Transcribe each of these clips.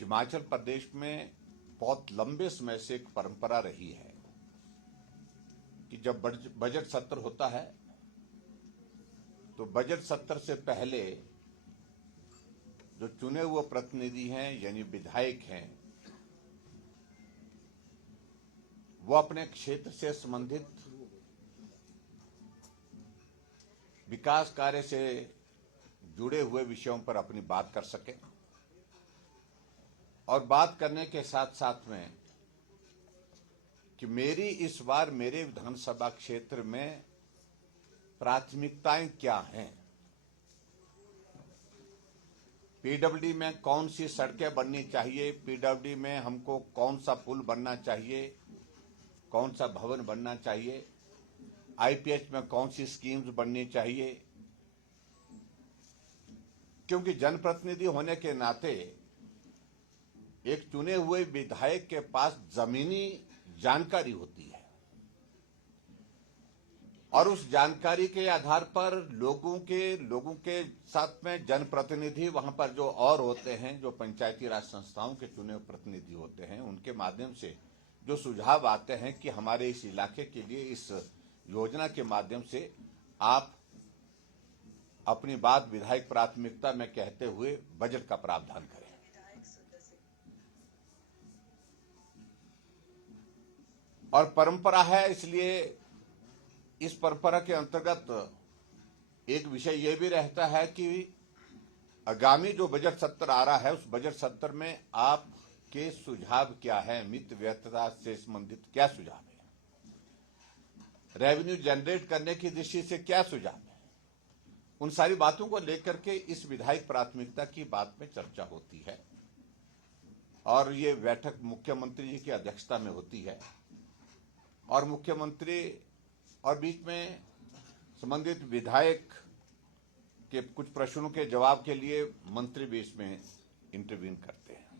हिमाचल प्रदेश में बहुत लंबे समय से एक परंपरा रही है कि जब बजट सत्र होता है तो बजट सत्र से पहले जो चुने हुए प्रतिनिधि हैं यानी विधायक हैं वो अपने क्षेत्र से संबंधित विकास कार्य से जुड़े हुए विषयों पर अपनी बात कर सके और बात करने के साथ साथ में कि मेरी इस बार मेरे विधानसभा क्षेत्र में प्राथमिकताएं क्या हैं, पीडब्ल्यूडी में कौन सी सड़कें बननी चाहिए, पीडब्ल्यूडी में हमको कौन सा पुल बनना चाहिए, कौन सा भवन बनना चाहिए, आईपीएच में कौन सी स्कीम्स बननी चाहिए। क्योंकि जनप्रतिनिधि होने के नाते एक चुने हुए विधायक के पास जमीनी जानकारी होती है और उस जानकारी के आधार पर लोगों के साथ में जनप्रतिनिधि वहां पर जो और होते हैं, जो पंचायती राज संस्थाओं के चुने हुए प्रतिनिधि होते हैं, उनके माध्यम से जो सुझाव आते हैं कि हमारे इस इलाके के लिए इस योजना के माध्यम से आप अपनी बात विधायक प्राथमिकता में कहते हुए बजट का प्रावधान करें। और परंपरा है, इसलिए इस परंपरा के अंतर्गत एक विषय यह भी रहता है कि आगामी जो बजट सत्र आ रहा है उस बजट सत्र में आपके सुझाव क्या है, मित व्ययिता से संबंधित क्या सुझाव है, रेवेन्यू जनरेट करने की दृष्टि से क्या सुझाव है, उन सारी बातों को लेकर के इस विधायक प्राथमिकता की बात में चर्चा होती है और ये बैठक मुख्यमंत्री जी की अध्यक्षता में होती है और मुख्यमंत्री और बीच में संबंधित विधायक के कुछ प्रश्नों के जवाब के लिए मंत्री भी इसमें इंटरवीन करते हैं।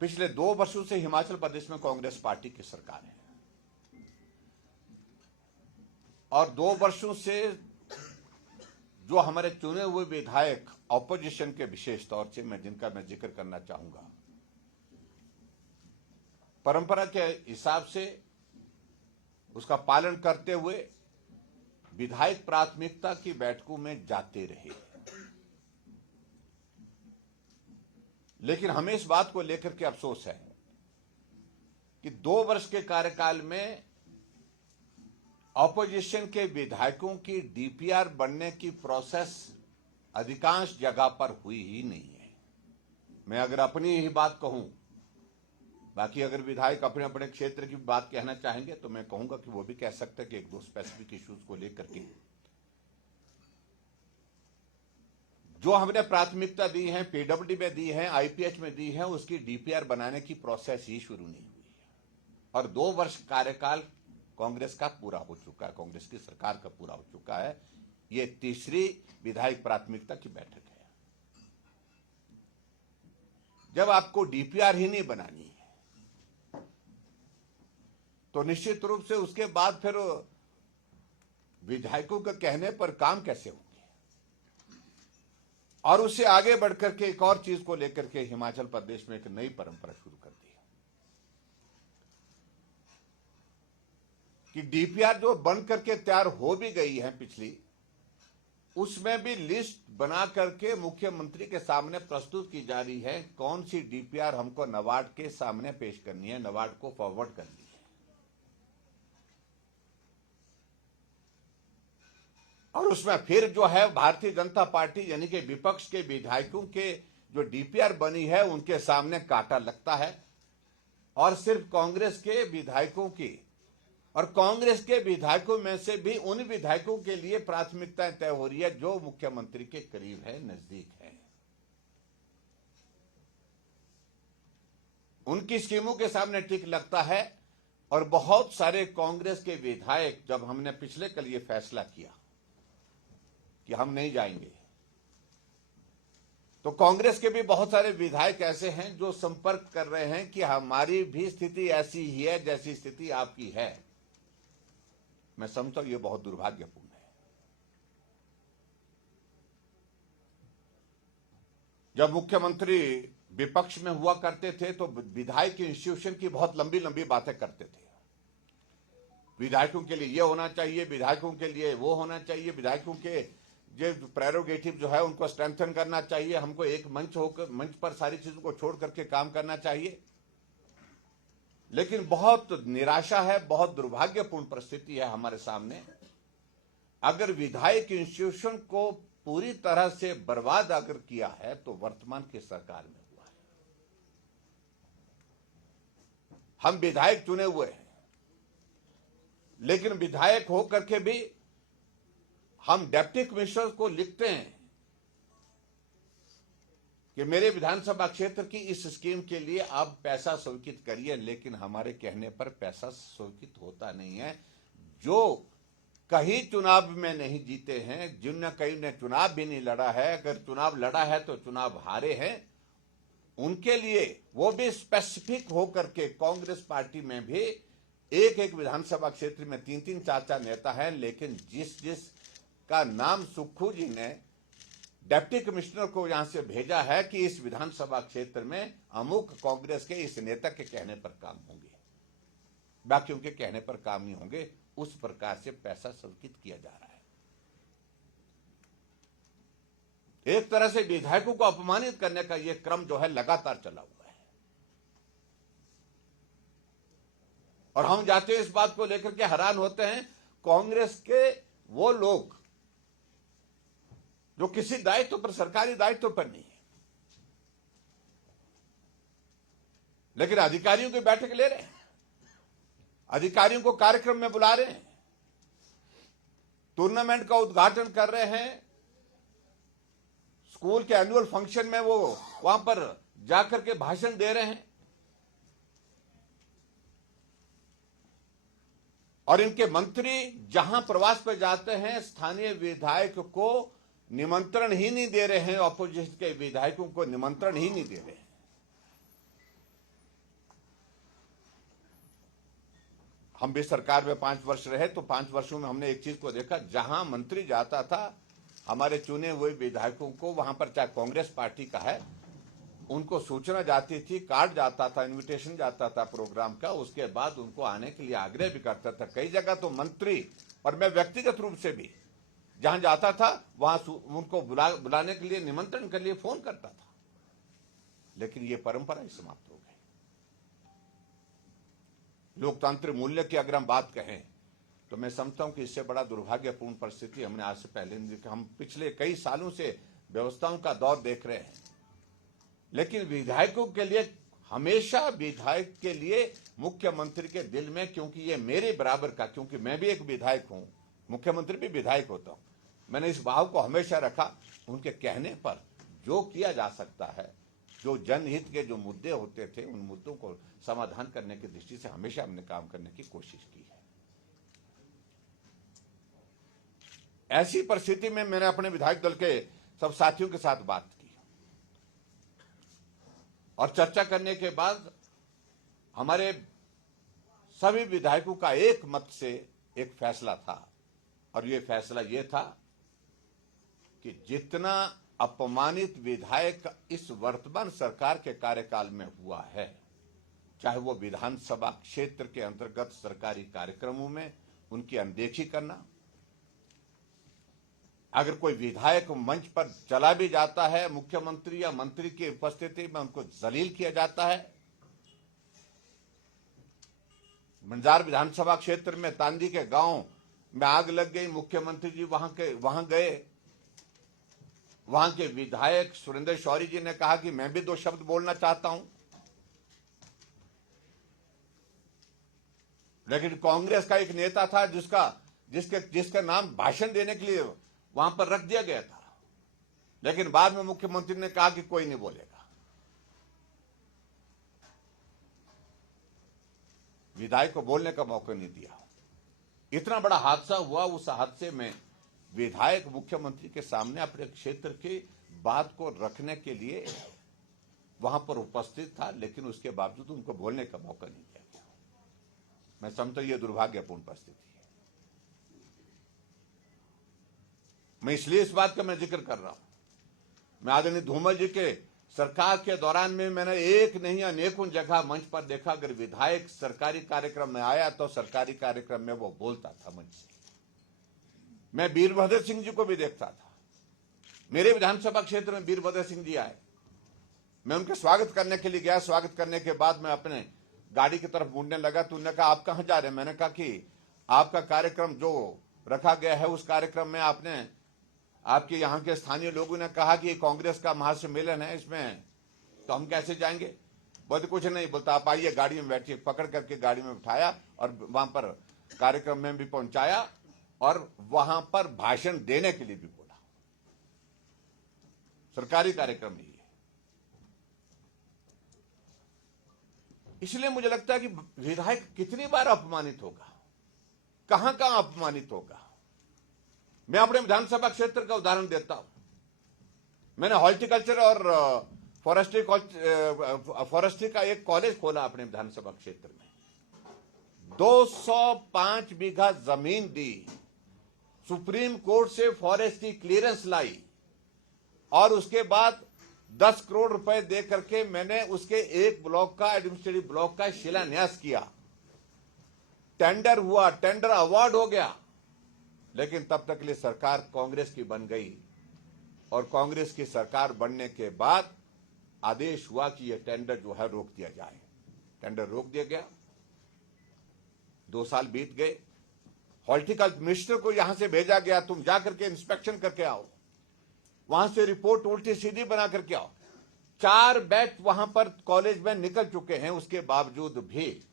पिछले 2 वर्षों से हिमाचल प्रदेश में कांग्रेस पार्टी की सरकार है और 2 वर्षों से जो हमारे चुने हुए विधायक ऑपोजिशन के विशेष तौर से जिनका मैं जिक्र करना चाहूंगा, परंपरा के हिसाब से उसका पालन करते हुए विधायक प्राथमिकता की बैठकों में जाते रहे। लेकिन हमें इस बात को लेकर के अफसोस है कि 2 वर्ष के कार्यकाल में ऑपोजिशन के विधायकों की डीपीआर बनने की प्रोसेस अधिकांश जगह पर हुई ही नहीं है। मैं अगर अपनी ही बात कहूं, बाकी अगर विधायक अपने अपने क्षेत्र की बात कहना चाहेंगे तो मैं कहूंगा कि वो भी कह सकते हैं कि 1-2 स्पेसिफिक इश्यूज को लेकर के जो हमने प्राथमिकता दी है, पीडब्ल्यूडी में दी है, आईपीएच में दी है, उसकी डीपीआर बनाने की प्रोसेस ही शुरू नहीं हुई है और 2 वर्ष कार्यकाल कांग्रेस का पूरा हो चुका है, कांग्रेस की सरकार का पूरा हो चुका है। ये तीसरी विधायक प्राथमिकता की बैठक है। जब आपको डीपीआर ही नहीं बनानी है तो निश्चित रूप से उसके बाद फिर विधायकों के कहने पर काम कैसे होंगे। और उससे आगे बढ़कर के एक और चीज को लेकर के हिमाचल प्रदेश में एक नई परंपरा शुरू कर दी कि डीपीआर जो बन करके तैयार हो भी गई है पिछली, उसमें भी लिस्ट बना करके मुख्यमंत्री के सामने प्रस्तुत की जा रही है कौन सी डीपीआर हमको नाबार्ड के सामने पेश करनी है, नाबार्ड को फॉरवर्ड करनी है। और उसमें फिर जो है भारतीय जनता पार्टी यानी कि विपक्ष के विधायकों के जो डीपीआर बनी है उनके सामने कांटा लगता है और सिर्फ कांग्रेस के विधायकों की और कांग्रेस के विधायकों में से भी उन विधायकों के लिए प्राथमिकताएं तय हो रही है जो मुख्यमंत्री के करीब है, नजदीक है। उनकी स्कीमों के सामने टिक लगता है और बहुत सारे कांग्रेस के विधायक, जब हमने पिछले कल ये फैसला किया कि हम नहीं जाएंगे, तो कांग्रेस के भी बहुत सारे विधायक ऐसे हैं जो संपर्क कर रहे हैं कि हमारी भी स्थिति ऐसी ही है जैसी स्थिति आपकी है। मैं समझता हूं ये बहुत दुर्भाग्यपूर्ण है। जब मुख्यमंत्री विपक्ष में हुआ करते थे तो विधायक इंस्टीट्यूशन की बहुत लंबी लंबी बातें करते थे। विधायकों के लिए ये होना चाहिए, विधायकों के लिए वो होना चाहिए, विधायकों के जो प्रेरोगेटिव जो है उनको स्ट्रेंथन करना चाहिए, हमको एक मंच पर सारी चीजों को छोड़ करके काम करना चाहिए। लेकिन बहुत निराशा है, बहुत दुर्भाग्यपूर्ण परिस्थिति है हमारे सामने। अगर विधायक इंस्टीट्यूशन को पूरी तरह से बर्बाद अगर किया है तो वर्तमान की सरकार में हुआ है। हम विधायक चुने हुए हैं, लेकिन विधायक होकर के भी हम डिप्टी कमिश्नर को लिखते हैं कि मेरे विधानसभा क्षेत्र की इस स्कीम के लिए आप पैसा स्वीकृत करिए, लेकिन हमारे कहने पर पैसा स्वीकृत होता नहीं है। जो कहीं चुनाव में नहीं जीते हैं, जिनने कहीं ने चुनाव भी नहीं लड़ा है, अगर चुनाव लड़ा है तो चुनाव हारे हैं, उनके लिए वो भी स्पेसिफिक होकर के कांग्रेस पार्टी में भी एक एक विधानसभा क्षेत्र में 3-3 4-4 नेता हैं, लेकिन जिस का नाम सुक्खू जी ने डिप्टी कमिश्नर को यहां से भेजा है कि इस विधानसभा क्षेत्र में अमुक कांग्रेस के इस नेता के कहने पर काम होंगे, बाकियों के कहने पर काम नहीं होंगे, उस प्रकार से पैसा स्वीकृत किया जा रहा है। एक तरह से विधायकों को अपमानित करने का यह क्रम जो है लगातार चला हुआ है। और हम जाते हैं इस बात को लेकर के हैरान होते हैं, कांग्रेस के वो लोग जो किसी दायित्व पर, सरकारी दायित्व पर नहीं है, लेकिन अधिकारियों की बैठक ले रहे हैं, अधिकारियों को कार्यक्रम में बुला रहे हैं, टूर्नामेंट का उद्घाटन कर रहे हैं, स्कूल के एनुअल फंक्शन में वो वहां पर जाकर के भाषण दे रहे हैं। और इनके मंत्री जहां प्रवास पर जाते हैं, स्थानीय विधायक को निमंत्रण ही नहीं दे रहे हैं, ऑपोजिशन के विधायकों को निमंत्रण ही नहीं दे रहे हैं। हम भी सरकार में 5 वर्ष रहे तो 5 वर्षों में हमने एक चीज को देखा, जहां मंत्री जाता था हमारे चुने हुए विधायकों को, वहां पर चाहे कांग्रेस पार्टी का है, उनको सूचना जाती थी, कार्ड जाता था, इनविटेशन जाता था प्रोग्राम का, उसके बाद उनको आने के लिए आग्रह भी करता था। कई जगह तो मंत्री और मैं व्यक्तिगत रूप से भी जहां जाता था वहां उनको बुलाने के लिए, निमंत्रण के लिए फोन करता था, लेकिन ये परंपरा ही समाप्त हो गई। लोकतांत्रिक मूल्य की अगर हम बात कहें तो मैं समझता हूं कि इससे बड़ा दुर्भाग्यपूर्ण परिस्थिति हमने आज से पहले नहीं देखा। हम पिछले कई सालों से व्यवस्थाओं का दौर देख रहे हैं, लेकिन विधायकों के लिए हमेशा, विधायक के लिए मुख्यमंत्री के दिल में, क्योंकि ये मेरे बराबर का, क्योंकि मैं भी एक विधायक हूं, मुख्यमंत्री भी विधायक होता हूं, मैंने इस भाव को हमेशा रखा। उनके कहने पर जो किया जा सकता है, जो जनहित के जो मुद्दे होते थे, उन मुद्दों को समाधान करने की दृष्टि से हमेशा हमने काम करने की कोशिश की है। ऐसी परिस्थिति में मैंने अपने विधायक दल के सब साथियों के साथ बात की और चर्चा करने के बाद हमारे सभी विधायकों का एक मत से एक फैसला था, और ये फैसला ये था कि जितना अपमानित विधायक इस वर्तमान सरकार के कार्यकाल में हुआ है, चाहे वो विधानसभा क्षेत्र के अंतर्गत सरकारी कार्यक्रमों में उनकी अनदेखी करना, अगर कोई विधायक मंच पर चला भी जाता है, मुख्यमंत्री या मंत्री की उपस्थिति में उनको जलील किया जाता है। मंजार विधानसभा क्षेत्र में तांदी के गांव में आग लग गई, मुख्यमंत्री जी वहां गए, वहां के विधायक सुरेंद्र शौरी जी ने कहा कि मैं भी 2 शब्द बोलना चाहता हूं, लेकिन कांग्रेस का एक नेता था जिसका नाम भाषण देने के लिए वहां पर रख दिया गया था, लेकिन बाद में मुख्यमंत्री ने कहा कि कोई नहीं बोलेगा। विधायक को बोलने का मौका नहीं दिया। इतना बड़ा हादसा हुआ, उस हादसे में विधायक मुख्यमंत्री के सामने अपने क्षेत्र की बात को रखने के लिए वहां पर उपस्थित था, लेकिन उसके बावजूद उनको बोलने का मौका नहीं दिया गया। मैं समझता हूं यह दुर्भाग्यपूर्ण परिस्थिति है। मैं इसलिए इस बात का मैं जिक्र कर रहा हूं। मैं आदरणीय धूमल जी के सरकार के दौरान में मैंने एक नहीं अनेकों जगह मंच पर देखा, अगर विधायक सरकारी कार्यक्रम में आया तो सरकारी कार्यक्रम में वो बोलता था मंच से। मैं वीरभद्र सिंह जी को भी देखता था। मेरे विधानसभा क्षेत्र में वीरभद्र सिंह जी आए, मैं उनके स्वागत करने के लिए गया। स्वागत करने के बाद मैं अपने गाड़ी की तरफ मुड़ने लगा तो उन्होंने कहा आप कहां जा रहे हैं? मैंने कहा कि आपका कार्यक्रम जो रखा गया है उस कार्यक्रम में आपने आपके यहाँ के स्थानीय लोगों ने कहा कि कांग्रेस का महासम्मेलन है, इसमें तो हम कैसे जाएंगे? बोलते कुछ नहीं, बोलता आप आइए गाड़ी में बैठिए। पकड़ करके गाड़ी में बिठाया और वहां पर कार्यक्रम में भी पहुंचाया और वहां पर भाषण देने के लिए भी बोला। सरकारी कार्यक्रम नहीं है। इसलिए मुझे लगता है कि विधायक कितनी बार अपमानित होगा, कहां कहां अपमानित होगा। मैं अपने विधानसभा क्षेत्र का उदाहरण देता हूं। मैंने हॉर्टिकल्चर और फॉरेस्ट्री का एक कॉलेज खोला अपने विधानसभा क्षेत्र में। 205 बीघा जमीन दी, सुप्रीम कोर्ट से फॉरेस्ट्री क्लियरेंस लाई और उसके बाद 10 करोड़ रुपए दे करके मैंने उसके एक ब्लॉक का, एडमिनिस्ट्रेटिव ब्लॉक का शिलान्यास किया। टेंडर हुआ, टेंडर अवार्ड हो गया, लेकिन तब तक के लिए सरकार कांग्रेस की बन गई और कांग्रेस की सरकार बनने के बाद आदेश हुआ कि यह टेंडर जो है रोक दिया जाए। टेंडर रोक दिया गया। 2 साल बीत गए। हॉर्टिकल्चर मिनिस्टर को यहां से भेजा गया, तुम जाकर के इंस्पेक्शन करके आओ, वहां से रिपोर्ट उल्टी सीधी बना करके आओ। 4 बैच वहां पर कॉलेज में निकल चुके हैं, उसके बावजूद भी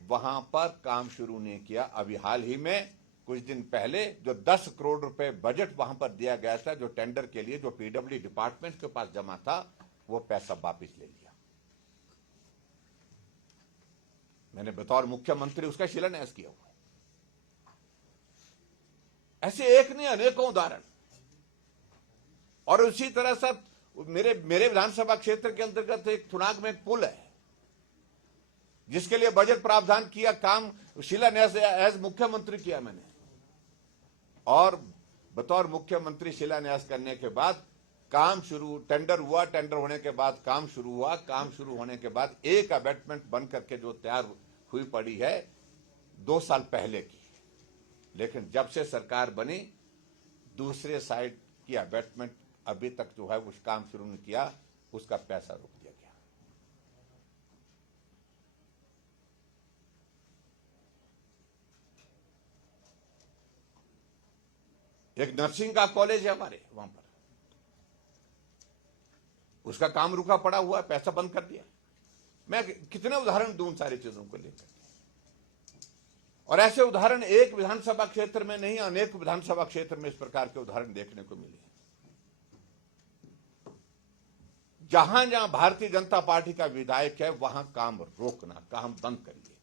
वहां पर काम शुरू नहीं किया। अभी हाल ही में कुछ दिन पहले जो 10 करोड़ रुपए बजट वहां पर दिया गया था, जो टेंडर के लिए, जो पीडब्ल्यू डिपार्टमेंट के पास जमा था, वो पैसा वापस ले लिया। मैंने बतौर मुख्यमंत्री उसका शिलान्यास किया हुआ। ऐसे एक नहीं अनेकों उदाहरण। और उसी तरह से मेरे विधानसभा क्षेत्र के अंतर्गत एक थुनाग में एक पुल है, जिसके लिए बजट प्रावधान किया, काम शिलान्यास एज मुख्यमंत्री किया मैंने। और बतौर मुख्यमंत्री शिलान्यास करने के बाद काम शुरू, टेंडर हुआ, टेंडर होने के बाद काम शुरू हुआ, काम शुरू होने के बाद एक अबैटमेंट बन करके जो तैयार हुई पड़ी है 2 साल पहले की। लेकिन जब से सरकार बनी, दूसरे साइड की अबैटमेंट अभी तक जो है उस काम शुरू नहीं किया, उसका पैसा रोक दिया गया। एक नर्सिंग का कॉलेज है हमारे वहां पर, उसका काम रुका पड़ा हुआ, पैसा बंद कर दिया। मैं कितने उदाहरण दूं उन सारी चीजों को लेकर। और ऐसे उदाहरण एक विधानसभा क्षेत्र में नहीं, अनेक विधानसभा क्षेत्र में इस प्रकार के उदाहरण देखने को मिले। जहां जहां भारतीय जनता पार्टी का विधायक है, वहां काम रोकना, काम बंद करिए।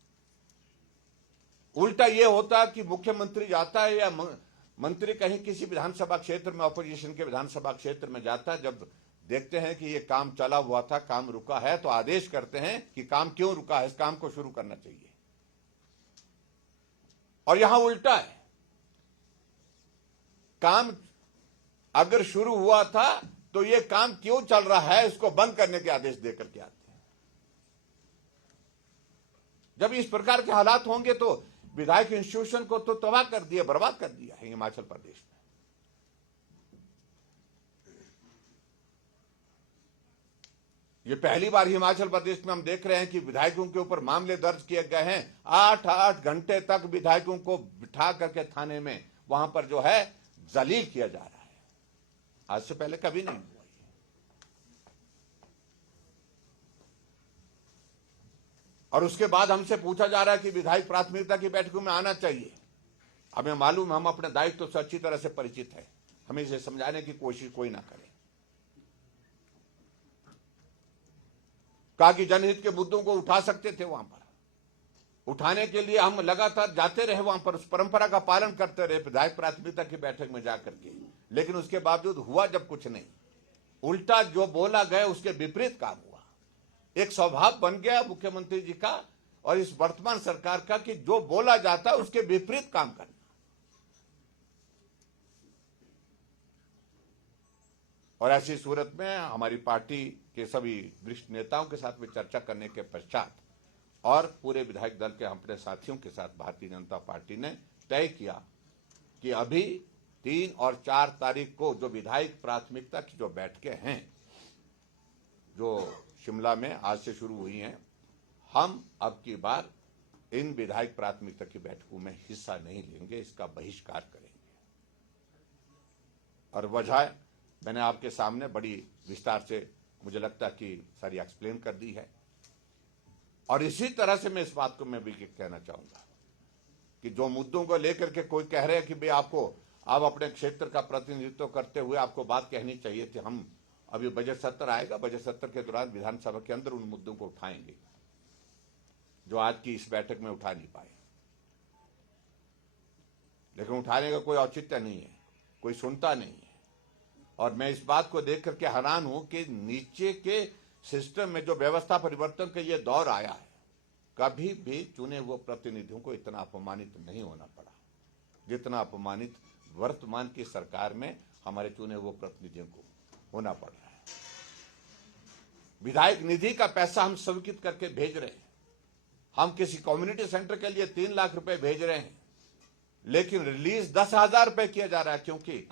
उल्टा यह होता कि मुख्यमंत्री जाता है या मंत्री कहीं किसी विधानसभा क्षेत्र में, ऑपोजिशन के विधानसभा क्षेत्र में जाता है, जब देखते हैं कि यह काम चला हुआ था, काम रुका है, तो आदेश करते हैं कि काम क्यों रुका है, इस काम को शुरू करना चाहिए। और यहां उल्टा है, काम अगर शुरू हुआ था तो यह काम क्यों चल रहा है, इसको बंद करने के आदेश देकर के आते हैं। जब इस प्रकार के हालात होंगे तो विधायक इंस्टीट्यूशन को तो तबाह कर दिया, बर्बाद कर दिया है हिमाचल प्रदेश में। ये पहली बार हिमाचल प्रदेश में हम देख रहे हैं कि विधायकों के ऊपर मामले दर्ज किए गए हैं। 8-8 घंटे तक विधायकों को बिठा करके थाने में वहां पर जो है जलील किया जा रहा है। आज से पहले कभी नहीं हुआ। और उसके बाद हमसे पूछा जा रहा है कि विधायक प्राथमिकता की बैठकों में आना चाहिए। हमें मालूम, हम अपने दायित्व से अच्छी तरह से परिचित है, हमें इसे समझाने की कोशिश कोई ना करे। कहा कि जनहित के मुद्दों को उठा सकते थे, वहां पर उठाने के लिए हम लगातार जाते रहे, वहां पर उस परंपरा का पालन करते रहे, विधायक प्राथमिकता की बैठक में जाकर के। लेकिन उसके बावजूद हुआ जब कुछ नहीं, उल्टा जो बोला गया उसके विपरीत काम हुआ। एक स्वभाव बन गया मुख्यमंत्री जी का और इस वर्तमान सरकार का कि जो बोला जाता है उसके विपरीत काम करना। और ऐसी सूरत में हमारी पार्टी के सभी वरिष्ठ नेताओं के साथ में चर्चा करने के पश्चात और पूरे विधायक दल के अपने साथियों के साथ भारतीय जनता पार्टी ने तय किया कि अभी 3 और 4 तारीख को जो विधायक प्राथमिकता की जो बैठकें हैं, जो शिमला में आज से शुरू हुई हैं, हम अब की बार इन विधायक प्राथमिकता की बैठकों में हिस्सा नहीं लेंगे, इसका बहिष्कार करेंगे। और वजह मैंने आपके सामने बड़ी विस्तार से मुझे लगता कि सारी एक्सप्लेन कर दी है। और इसी तरह से मैं इस बात को मैं भी कहना चाहूंगा कि जो मुद्दों को लेकर के कोई कह रहे हैं कि भाई आप अपने क्षेत्र का प्रतिनिधित्व करते हुए आपको बात कहनी चाहिए थी, हम अभी बजट सत्र आएगा, बजट सत्र के दौरान विधानसभा के अंदर उन मुद्दों को उठाएंगे जो आज की इस बैठक में उठा नहीं पाए। लेकिन उठाने का कोई औचित्य नहीं है, कोई सुनता नहीं है। और मैं इस बात को देख करके हैरान हूं कि नीचे के सिस्टम में जो व्यवस्था परिवर्तन का ये दौर आया है, कभी भी चुने हुए प्रतिनिधियों को इतना अपमानित नहीं होना पड़ा जितना अपमानित वर्तमान की सरकार में हमारे चुने हुए प्रतिनिधियों को होना पड़ रहा है। विधायक निधि का पैसा हम स्वीकृत करके भेज रहे हैं, हम किसी कम्युनिटी सेंटर के लिए 3 लाख रुपए भेज रहे हैं, लेकिन रिलीज 10,000 रुपए किया जा रहा है, क्योंकि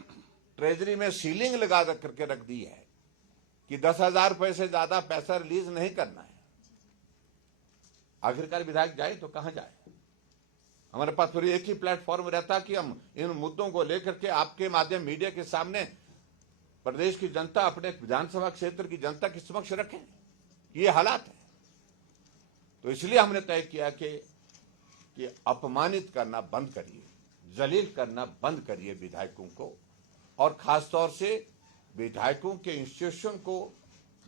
ट्रेजरी में सीलिंग लगा करके रख दी है कि 10,000 रुपए से ज्यादा पैसा रिलीज नहीं करना है। आखिरकार विधायक जाए तो कहां जाए? हमारे पास फिर एक ही प्लेटफॉर्म रहता कि हम इन मुद्दों को लेकर के आपके माध्यम मीडिया के सामने प्रदेश की जनता, अपने विधानसभा क्षेत्र की जनता के समक्ष रखें। ये हालात है। तो इसलिए हमने तय किया कि अपमानित करना बंद करिए, जलील करना बंद करिए विधायकों को, और खासतौर से विधायकों के इंस्टीट्यूशन को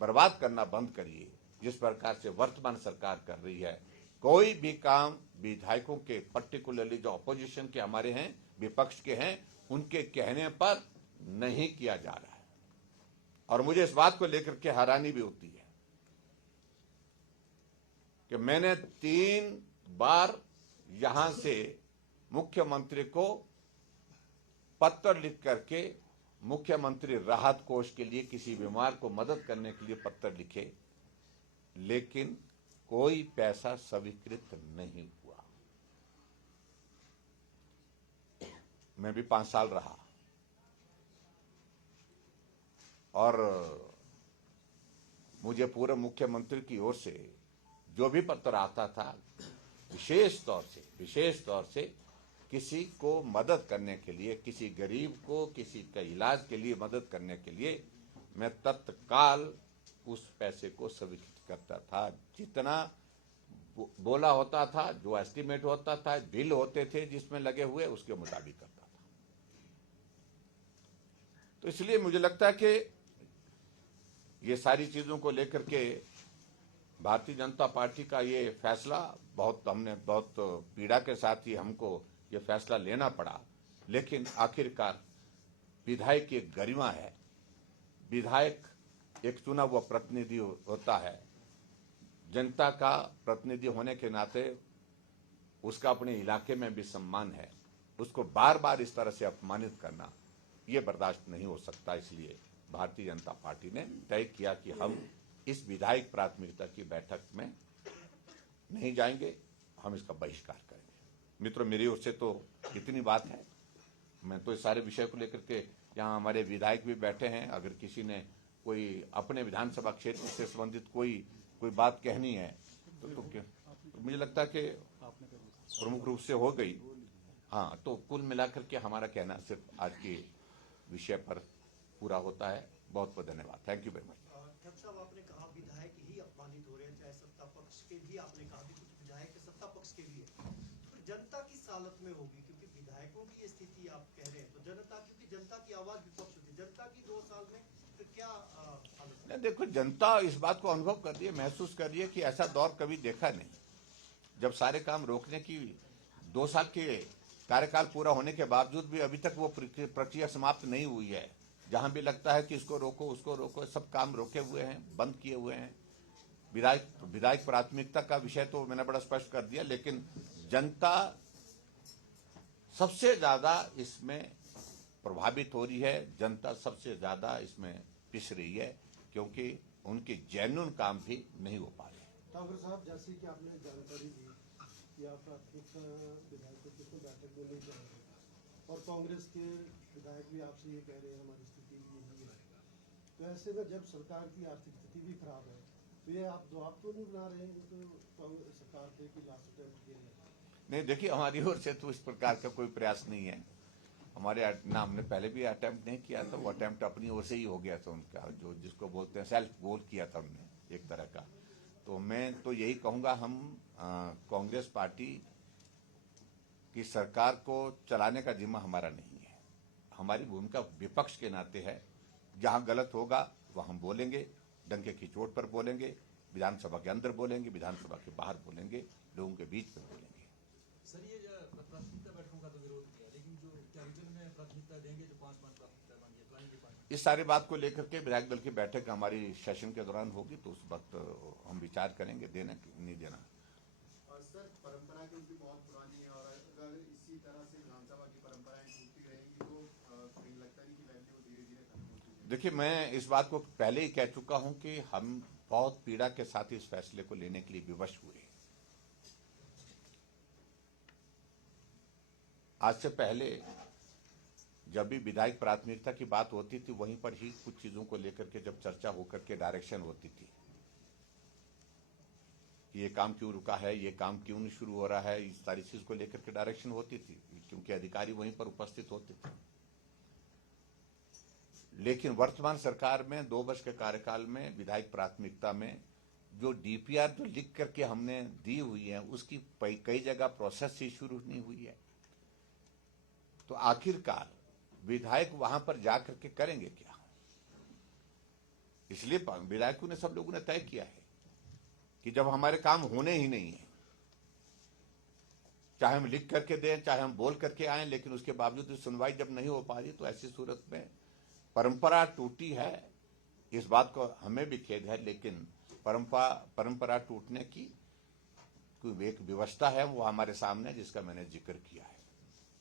बर्बाद करना बंद करिए जिस प्रकार से वर्तमान सरकार कर रही है। कोई भी काम विधायकों के, पर्टिकुलरली जो अपोजिशन के हमारे हैं, विपक्ष के हैं, उनके कहने पर नहीं किया जा रहा है। और मुझे इस बात को लेकर के हैरानी भी होती है कि मैंने 3 बार यहां से मुख्यमंत्री को पत्र लिख करके मुख्यमंत्री राहत कोष के लिए किसी बीमार को मदद करने के लिए पत्र लिखे, लेकिन कोई पैसा स्वीकृत नहीं हुआ। मैं भी 5 साल रहा और मुझे पूर्व मुख्यमंत्री की ओर से जो भी पत्र आता था, विशेष तौर से किसी को मदद करने के लिए, किसी गरीब को किसी का इलाज के लिए मदद करने के लिए, मैं तत्काल उस पैसे को स्वीकृत करता था। जितना बोला होता था, जो एस्टीमेट होता था, बिल होते थे जिसमें लगे हुए, उसके मुताबिक करता था। तो इसलिए मुझे लगता है कि ये सारी चीजों को लेकर के भारतीय जनता पार्टी का ये फैसला हमने बहुत पीड़ा के साथ ही हमको ये फैसला लेना पड़ा। लेकिन आखिरकार विधायक की गरिमा है, विधायक एक चुना हुआ प्रतिनिधि होता है, जनता का प्रतिनिधि होने के नाते उसका अपने इलाके में भी सम्मान है। उसको बार बार इस तरह से अपमानित करना ये बर्दाश्त नहीं हो सकता। इसलिए भारतीय जनता पार्टी ने तय किया कि हम इस विधायक प्राथमिकता की बैठक में नहीं जाएंगे, हम इसका बहिष्कार करेंगे। मित्रों, मेरी ओर से तो इतनी बात है। मैं तो इस सारे विषय को लेकर के, यहाँ हमारे विधायक भी बैठे हैं, अगर किसी ने कोई अपने विधानसभा क्षेत्र से संबंधित कोई बात कहनी है तो मुझे लगता है कि प्रमुख रूप से हो गई। हाँ, तो कुल मिलाकर के हमारा कहना सिर्फ आज के विषय पर पूरा होता है। बहुत बहुत धन्यवाद। Thank you very much. अध्यक्ष साहब, आपने कहा विधायक ही अपमानित हो रहे हैं, चाहे सत्ता पक्ष के भी, आपने कहा कि कुछ विधायक सत्ता पक्ष के भी है, तो जनता किस हालत में होगी? क्योंकि विधायकों की स्थिति आप कह रहे हैं, तो जनता, क्योंकि जनता की आवाज विपक्ष होती है, जनता की 2 साल में तो क्या हालत है? देखो, जनता इस बात को अनुभव कर रही है, महसूस कर रही है कि ऐसा दौर कभी देखा नहीं, जब सारे काम रोकने की 2 साल के कार्यकाल पूरा होने के बावजूद भी अभी तक वो प्रक्रिया समाप्त नहीं हुई है। जहां भी लगता है कि इसको रोको, उसको रोको, सब काम रोके हुए हैं, बंद किए हुए हैं। विधायक प्राथमिकता का विषय तो मैंने बड़ा स्पष्ट कर दिया, लेकिन जनता सबसे ज्यादा इसमें प्रभावित हो रही है, जनता सबसे ज्यादा इसमें पिस रही है, क्योंकि उनके जेन्युइन काम भी नहीं हो पा रहे। ठाकुर साहब, जैसे कि आपने जानकारी दी कि आप प्राथमिकता विधायकों की तो बैठक में नहीं जाएंगे, और कांग्रेस के विधायक भी आपसे ये कह रहे हैं हमारी स्थिति भी यही है, तो ऐसे में जब सरकार की आर्थिक स्थिति भी खराब है, तो ये आप जवाब तो नहीं बना रहे हैं तो सरकार पे कि लास्ट अटेम्प्ट किया है? नहीं, देखिए, हमारी ओर से तो इस प्रकार का कोई प्रयास नहीं है। हमारे ना, हमने पहले भी अटेम्प्ट नहीं किया था, वो अटेम्प्ट अपनी ओर से ही हो गया था उनका, जो जिसको बोलते हैं सेल्फ गोल किया था हमने एक तरह का। तो मैं तो यही कहूंगा, हम कांग्रेस पार्टी की सरकार को चलाने का जिम्मा हमारा नहीं है। हमारी भूमिका विपक्ष के नाते है, जहां गलत होगा वह हम बोलेंगे, डंके की चोट पर बोलेंगे, विधानसभा के अंदर बोलेंगे, विधानसभा के बाहर बोलेंगे, लोगों के बीच में बोलेंगे। सर, ये प्राथमिकता बैठकों का तो विरोध किया, लेकिन जो क्या रिटर्न में प्राथमिकता देंगे, जो 5 प्राथमिकता मांगी है, प्लान की 5। इस सारी बात को लेकर के विधायक दल की बैठक हमारी सेशन के दौरान होगी, तो उस वक्त हम विचार करेंगे देना कि नहीं देना। और सर, परंपरा क्योंकि बहुत पुरानी है, और अगर इसी तरह से विधानसभा की परंपराएं टूटती रहेंगी तो कहीं लगता नहीं कि वैल्यू धीरे धीरे खत्म होती है। देखिए, मैं इस बात को पहले ही कह चुका हूं कि हम बहुत पीड़ा के साथ इस फैसले को लेने के लिए विवश हुए। आज से पहले जब भी विधायक प्राथमिकता की बात होती थी, वहीं पर ही कुछ चीजों को लेकर के जब चर्चा होकर के डायरेक्शन होती थी, ये काम क्यों रुका है, ये काम क्यों नहीं शुरू हो रहा है, इस सारी चीज को लेकर के डायरेक्शन होती थी, क्योंकि अधिकारी वहीं पर उपस्थित होते थे। लेकिन वर्तमान सरकार में 2 वर्ष के कार्यकाल में विधायक प्राथमिकता में जो डीपीआर जो लिख करके हमने दी हुई है, उसकी कई जगह प्रोसेस ही शुरू नहीं हुई है। तो आखिरकार विधायक वहां पर जाकर के करेंगे क्या? इसलिए विधायकों ने, सब लोगों ने तय किया है कि जब हमारे काम होने ही नहीं है, चाहे हम लिख करके दें, चाहे हम बोल करके आए, लेकिन उसके बावजूद सुनवाई जब नहीं हो पा रही, तो ऐसी सूरत में परंपरा टूटी है। इस बात को हमें भी खेद है, लेकिन परंपरा टूटने की कोई एक व्यवस्था है, वो हमारे सामने, जिसका मैंने जिक्र किया है।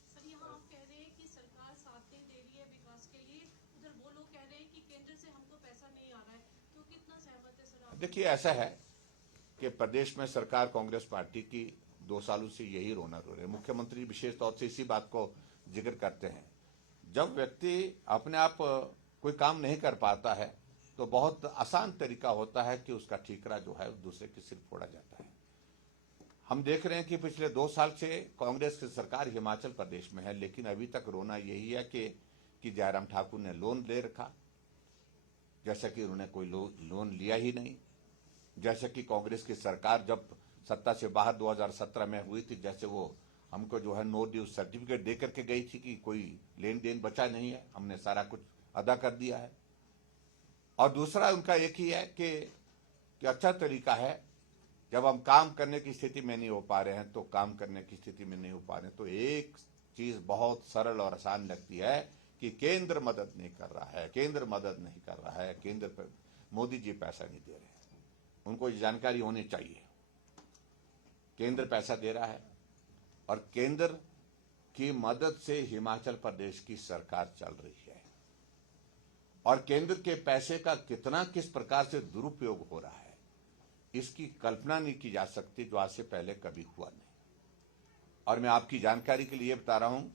सर, यहाँ आप कह रहे हैं कि सरकार साथ नहीं दे रही है विकास के लिए, उधर वो लोग कह रहे हैं कि केंद्र से हमको पैसा नहीं आ रहा है, तो कितना सहमत है सर आप? देखिए, ऐसा है कि प्रदेश में सरकार कांग्रेस पार्टी की 2 सालों से यही रोना रो रहे हैं। मुख्यमंत्री विशेष तौर से इसी बात को जिक्र करते हैं। जब व्यक्ति अपने आप कोई काम नहीं कर पाता है, तो बहुत आसान तरीका होता है कि उसका ठीकरा जो है दूसरे के सिर फोड़ा जाता है। हम देख रहे हैं कि पिछले 2 साल से कांग्रेस की सरकार हिमाचल प्रदेश में है, लेकिन अभी तक रोना यही है कि जयराम ठाकुर ने लोन ले रखा, जैसा कि उन्होंने कोई लोन लिया ही नहीं। जैसे कि कांग्रेस की सरकार जब सत्ता से बाहर 2017 में हुई थी, जैसे वो हमको जो है नो ड्यू सर्टिफिकेट दे करके गई थी कि कोई लेन देन बचा नहीं है, हमने सारा कुछ अदा कर दिया है। और दूसरा उनका एक ही है कि अच्छा तरीका है, जब हम काम करने की स्थिति में नहीं हो पा रहे हैं, तो काम करने की स्थिति में नहीं हो पा रहे हैं, तो एक चीज बहुत सरल और आसान लगती है कि केंद्र मदद नहीं कर रहा है, केंद्र मदद नहीं कर रहा है, केंद्र पर मोदी जी पैसा नहीं दे रहे हैं। उनको ये जानकारी होनी चाहिए, केंद्र पैसा दे रहा है, और केंद्र की मदद से हिमाचल प्रदेश की सरकार चल रही है, और केंद्र के पैसे का कितना किस प्रकार से दुरुपयोग हो रहा है, इसकी कल्पना नहीं की जा सकती, जो आज से पहले कभी हुआ नहीं। और मैं आपकी जानकारी के लिए बता रहा हूं,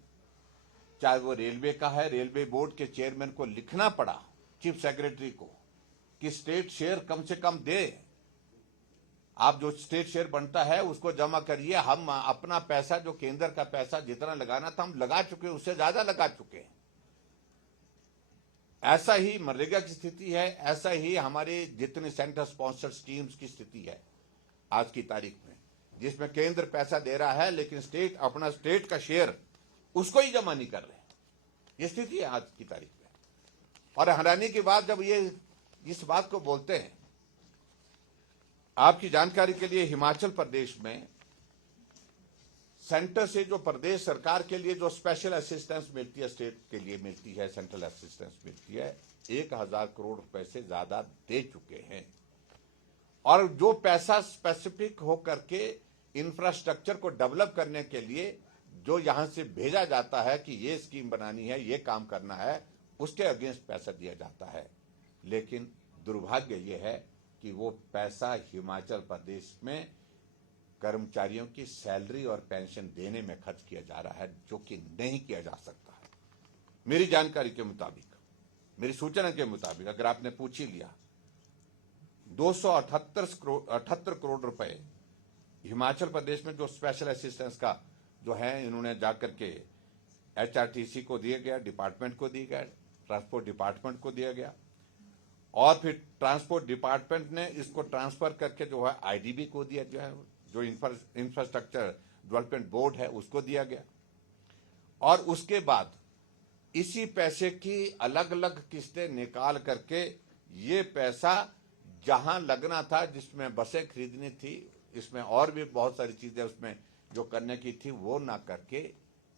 चाहे वो रेलवे का है, रेलवे बोर्ड के चेयरमैन को लिखना पड़ा चीफ सेक्रेटरी को कि स्टेट शेयर कम से कम दे, आप जो स्टेट शेयर बनता है उसको जमा करिए, हम अपना पैसा, जो केंद्र का पैसा जितना लगाना था हम लगा चुके, उससे ज्यादा लगा चुके। ऐसा ही मनरेगा की स्थिति है, ऐसा ही हमारे जितने सेंटर स्पॉन्सर्ड स्कीम्स की स्थिति है आज की तारीख में, जिसमें केंद्र पैसा दे रहा है, लेकिन स्टेट अपना स्टेट का शेयर उसको ही जमा नहीं कर रहे। ये स्थिति है आज की तारीख में। और हैरानी की बात, जब ये इस बात को बोलते हैं, आपकी जानकारी के लिए हिमाचल प्रदेश में सेंटर से जो प्रदेश सरकार के लिए जो स्पेशल असिस्टेंस मिलती है, स्टेट के लिए मिलती है, सेंट्रल असिस्टेंस मिलती है, 1000 करोड़ रुपए से ज्यादा दे चुके हैं। और जो पैसा स्पेसिफिक होकर के इंफ्रास्ट्रक्चर को डेवलप करने के लिए जो यहां से भेजा जाता है कि ये स्कीम बनानी है, ये काम करना है, उसके अगेंस्ट पैसा दिया जाता है। लेकिन दुर्भाग्य ये है कि वो पैसा हिमाचल प्रदेश में कर्मचारियों की सैलरी और पेंशन देने में खर्च किया जा रहा है, जो कि नहीं किया जा सकता है। मेरी जानकारी के मुताबिक, मेरी सूचना के मुताबिक, अगर आपने पूछ ही लिया, 278 करोड़ रुपए हिमाचल प्रदेश में जो स्पेशल असिस्टेंस का जो है, इन्होंने जाकर के HRTC को दिया गया, डिपार्टमेंट को दिया गया, ट्रांसपोर्ट डिपार्टमेंट को दिया गया, और फिर ट्रांसपोर्ट डिपार्टमेंट ने इसको ट्रांसफर करके जो है IDB को दिया गया, जो इंफ्रास्ट्रक्चर डेवलपमेंट बोर्ड है उसको दिया गया, और उसके बाद इसी पैसे की अलग अलग किस्तें निकाल करके ये पैसा जहां लगना था, जिसमें बसें खरीदनी थी, इसमें और भी बहुत सारी चीजें उसमें जो करने की थी, वो ना करके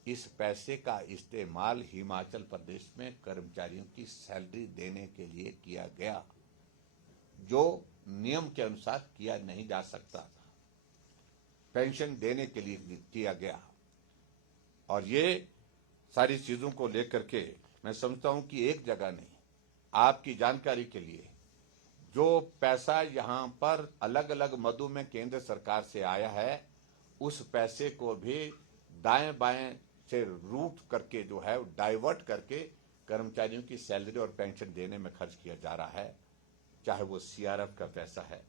इस पैसे का इस्तेमाल हिमाचल प्रदेश में कर्मचारियों की सैलरी देने के लिए किया गया, जो नियम के अनुसार किया नहीं जा सकता था। पेंशन देने के लिए किया गया। और ये सारी चीजों को लेकर के मैं समझता हूं कि एक जगह नहीं, आपकी जानकारी के लिए, जो पैसा यहां पर अलग अलग मदों में केंद्र सरकार से आया है, उस पैसे को भी दाएं बाएं से रूट करके जो है डाइवर्ट करके कर्मचारियों की सैलरी और पेंशन देने में खर्च किया जा रहा है। चाहे वो CRF का पैसा है,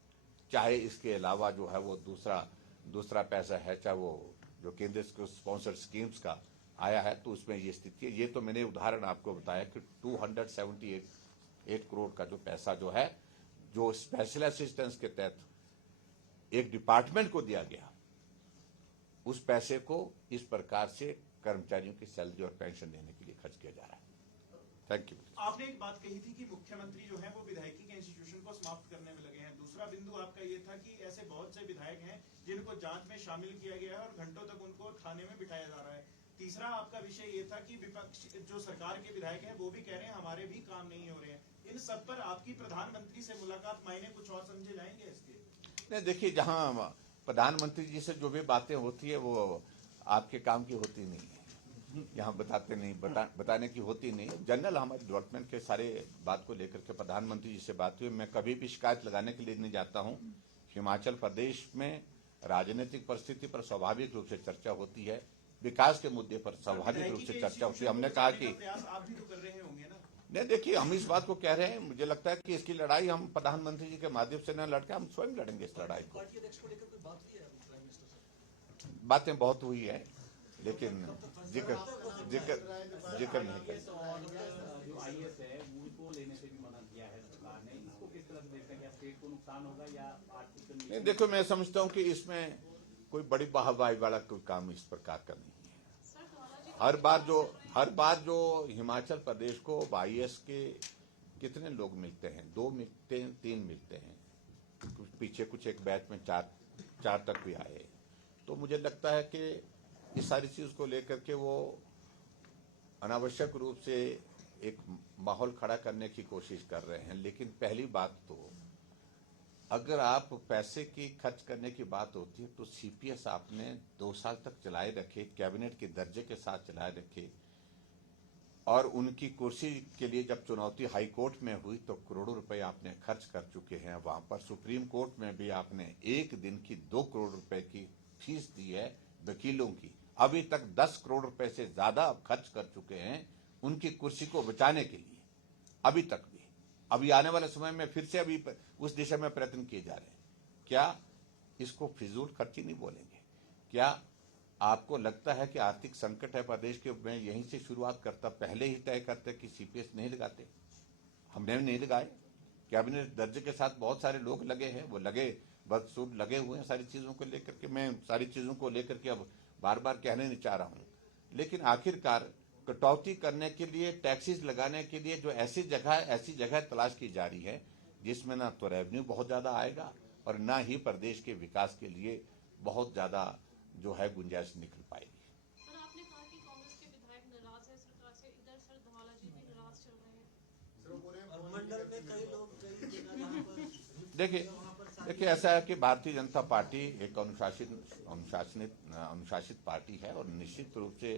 चाहे इसके अलावा जो है वो दूसरा पैसा है, चाहे वो जो केंद्र स्पॉन्सर्ड स्कीम्स का आया है, तो उसमें ये स्थिति है। ये तो मैंने उदाहरण आपको बताया कि 278 करोड़ का जो पैसा जो है, जो स्पेशल असिस्टेंस के तहत एक डिपार्टमेंट को दिया गया, उस पैसे को इस प्रकार से कर्मचारियों की सैलरी और पेंशन देने के लिए खर्च किया जा रहा है। Thank you. आपने एक बात कही थी कि मुख्यमंत्री जो है वो विधायकी के इंस्टीट्यूशन को समाप्त करने में लगे हैं। दूसरा बिंदु आपका ये था कि ऐसे बहुत से विधायक हैं जिनको जांच में शामिल किया गया है और घंटों तक उनको थाने में बिठाया जा रहा है। तीसरा आपका विषय ये था कि विपक्ष जो सरकार के विधायक हैं वो भी कह रहे हैं हमारे भी काम नहीं हो रहे हैं। इन सब पर आपकी प्रधानमंत्री से मुलाकात मायने कुछ और समझे जाएंगे इसके? नहीं, देखिए, जहां प्रधानमंत्री जी से जो भी बातें होती है वो आपके काम की होती नहीं है, यहाँ बताने की होती नहीं है। जनरल हमारे डेवलपमेंट के सारे बात को लेकर के प्रधानमंत्री जी से बात हुई। मैं कभी भी शिकायत लगाने के लिए नहीं जाता हूँ। हिमाचल प्रदेश में राजनीतिक परिस्थिति पर स्वाभाविक रूप से चर्चा होती है, विकास के मुद्दे पर स्वाभाविक रूप से चर्चा होती है। हमने कहा कि आप भी तो कर रहे होंगे ना? नहीं, देखिए, हम इस बात को कह रहे हैं, मुझे लगता है कि इसकी लड़ाई हम प्रधानमंत्री जी के माध्यम से न लड़के हम स्वयं लड़ेंगे इस लड़ाई को। पार्टी अध्यक्ष को लेकर कोई बात हुई है प्राइम मिनिस्टर से? बातें बहुत हुई है, लेकिन जिक्र नहीं करें। जो IAS है उनको लेने से भी मना किया है सरकार ने, इसको किस तरह से देखते हैं? क्या स्टेट को नुकसान होगा या आर्थिक? नहीं, देखो, मैं समझता हूँ कि इसमें कोई बड़ी वाहवाही वाला कोई काम इस प्रकार का नहीं है। हर बार जो हिमाचल प्रदेश को IAS के कितने लोग मिलते हैं, 2 मिलते हैं, 3 मिलते हैं, पीछे कुछ एक बैच में 4 तक भी आए। तो मुझे लगता है कि इस सारी चीज को लेकर के वो अनावश्यक रूप से एक माहौल खड़ा करने की कोशिश कर रहे हैं। लेकिन पहली बात तो, अगर आप पैसे की खर्च करने की बात होती है तो CPS आपने 2 साल तक चलाए रखे, कैबिनेट के दर्जे के साथ चलाए रखे, और उनकी कुर्सी के लिए जब चुनौती हाई कोर्ट में हुई तो करोड़ों रुपए आपने खर्च कर चुके हैं। वहां पर सुप्रीम कोर्ट में भी आपने एक दिन की 2 करोड़ रुपए की फीस दी है वकीलों की। अभी तक 10 करोड़ रुपए से ज्यादा आप खर्च कर चुके हैं उनकी कुर्सी को बचाने के लिए, अभी तक भी। अभी आने वाले समय में फिर से अभी उस दिशा में प्रयत्न किए जा रहे हैं। क्या इसको फिजूल खर्ची नहीं बोलेंगे? क्या आपको लगता है कि आर्थिक संकट है प्रदेश के? मैं यहीं से शुरुआत करता, पहले ही तय करते कि CPS नहीं लगाते। हमने नहीं लगाए, कैबिनेट दर्जे के साथ बहुत सारे लोग लगे हैं, वो बदसूर लगे हुए हैं सारी चीजों को लेकर के। मैं सारी चीजों को लेकर के अब बार बार कहने नहीं चाह रहा हूं, लेकिन आखिरकार कटौती करने के लिए, टैक्सेस लगाने के लिए जो ऐसी जगह तलाश की जा रही है जिसमें ना तो रेवेन्यू बहुत ज्यादा आएगा और ना ही प्रदेश के विकास के लिए बहुत ज्यादा जो है गुंजाइश निकल पाएगी। सर, आपने कहा कि कांग्रेस के विधायक नाराज है सरकार से, इधर सर धवाला जी भी नाराज चल रहे हैं। और मंडल में कई लोग कई जगह जहाँ पर देखिए, ऐसा है कि भारतीय जनता पार्टी एक अनुशासित पार्टी है, और निश्चित रूप से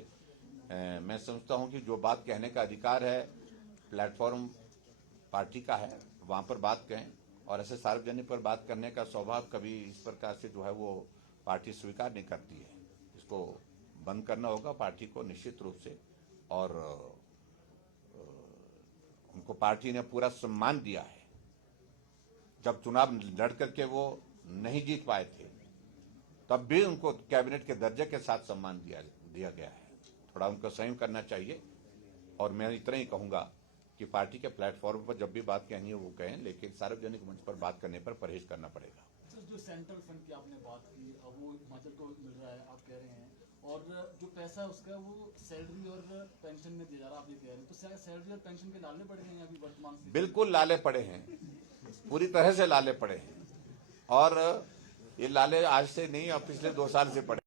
मैं समझता हूं कि जो बात कहने का अधिकार है प्लेटफॉर्म पार्टी का है, वहां पर बात करें। और ऐसे सार्वजनिक पर बात करने का स्वभाव कभी इस प्रकार से जो है वो पार्टी स्वीकार नहीं करती है। इसको बंद करना होगा पार्टी को निश्चित रूप से। और उनको पार्टी ने पूरा सम्मान दिया है। जब चुनाव लड़ करके वो नहीं जीत पाए थे तब भी उनको कैबिनेट के दर्जे के साथ सम्मान दिया गया है। थोड़ा उनको संयम करना चाहिए। और मैं इतना ही कहूंगा कि पार्टी के प्लेटफॉर्म पर जब भी बात कहनी है वो कहें, लेकिन सार्वजनिक मंच पर बात करने पर परहेज करना पड़ेगा। सर, जो सेंट्रल फंड की आपने बात की, अब वो हिमाचल को मिल रहा है आप कह रहे हैं, और जो पैसा है उसका वो सैलरी और पेंशन में दिया जा रहा है आप ये कह रहे हैं, तो सैलरी और पेंशन के लाले पड़े हैं अभी वर्तमान स्थिति? बिल्कुल लाले पड़े हैं, पूरी तरह से लाले पड़े हैं। और ये लाले आज से नहीं, अब पिछले 2 साल से पड़े।